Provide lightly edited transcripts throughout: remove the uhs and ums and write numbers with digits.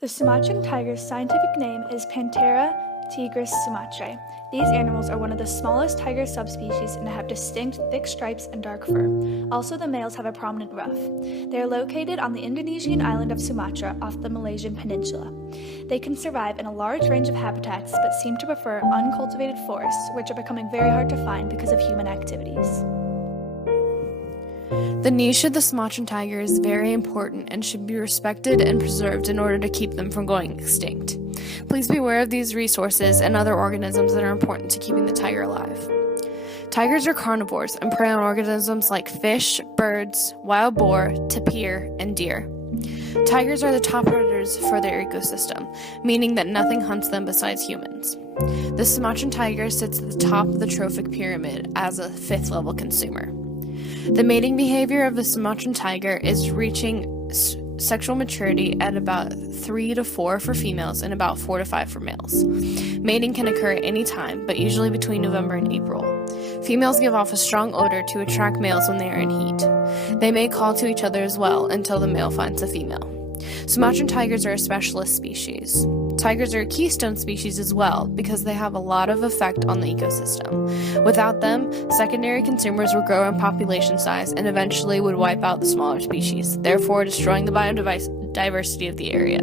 The Sumatran tiger's scientific name is Panthera tigris sumatrae. These animals are one of the smallest tiger subspecies and have distinct thick stripes and dark fur. Also, the males have a prominent ruff. They are located on the Indonesian island of Sumatra off the Malaysian peninsula. They can survive in a large range of habitats but seem to prefer uncultivated forests, which are becoming very hard to find because of human activities. The niche of the Sumatran tiger is very important and should be respected and preserved in order to keep them from going extinct. Please be aware of these resources and other organisms that are important to keeping the tiger alive. Tigers are carnivores and prey on organisms like fish, birds, wild boar, tapir, and deer. Tigers are the top predators for their ecosystem, meaning that nothing hunts them besides humans. The Sumatran tiger sits at the top of the trophic pyramid as a fifth-level consumer. The mating behavior of the Sumatran tiger is reaching sexual maturity at about 3 to 4 for females and about 4 to 5 for males. Mating can occur at any time, but usually between November and April. Females give off a strong odor to attract males when they are in heat. They may call to each other as well until the male finds a female. Sumatran tigers are a specialist species. Tigers are a keystone species as well because they have a lot of effect on the ecosystem. Without them, secondary consumers would grow in population size and eventually would wipe out the smaller species, therefore destroying the biodiversity of the area.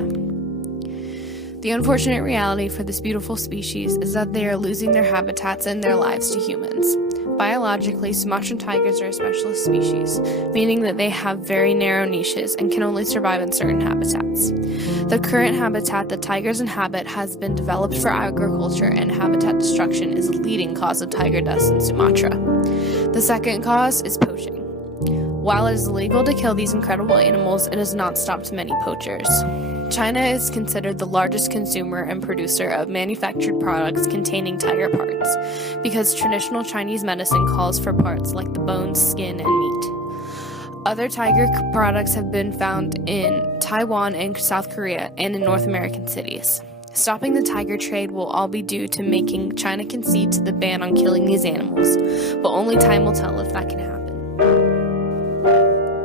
The unfortunate reality for this beautiful species is that they are losing their habitats and their lives to humans. Biologically, Sumatran tigers are a specialist species, meaning that they have very narrow niches and can only survive in certain habitats. The current habitat that tigers inhabit has been developed for agriculture, and habitat destruction is a leading cause of tiger deaths in Sumatra. The second cause is poaching. While it is illegal to kill these incredible animals, it has not stopped many poachers. China is considered the largest consumer and producer of manufactured products containing tiger parts, because traditional Chinese medicine calls for parts like the bones, skin, and meat. Other tiger products have been found in Taiwan and South Korea and in North American cities. Stopping the tiger trade will all be due to making China concede to the ban on killing these animals, but only time will tell if that can happen.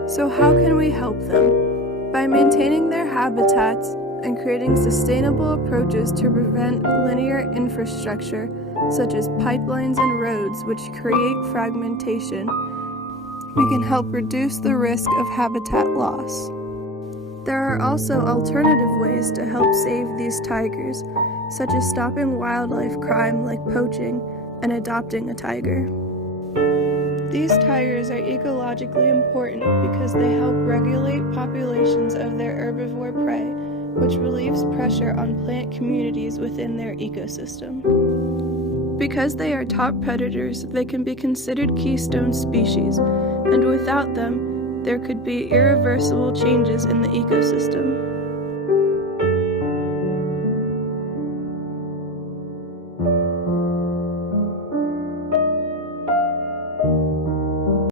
So how can we help them? By maintaining their habitats and creating sustainable approaches to prevent linear infrastructure, such as pipelines and roads, which create fragmentation, we can help reduce the risk of habitat loss. There are also alternative ways to help save these tigers, such as stopping wildlife crime like poaching and adopting a tiger. These tigers are ecologically important because they help regulate populations of their herbivore prey, which relieves pressure on plant communities within their ecosystem. Because they are top predators, they can be considered keystone species, and without them, there could be irreversible changes in the ecosystem.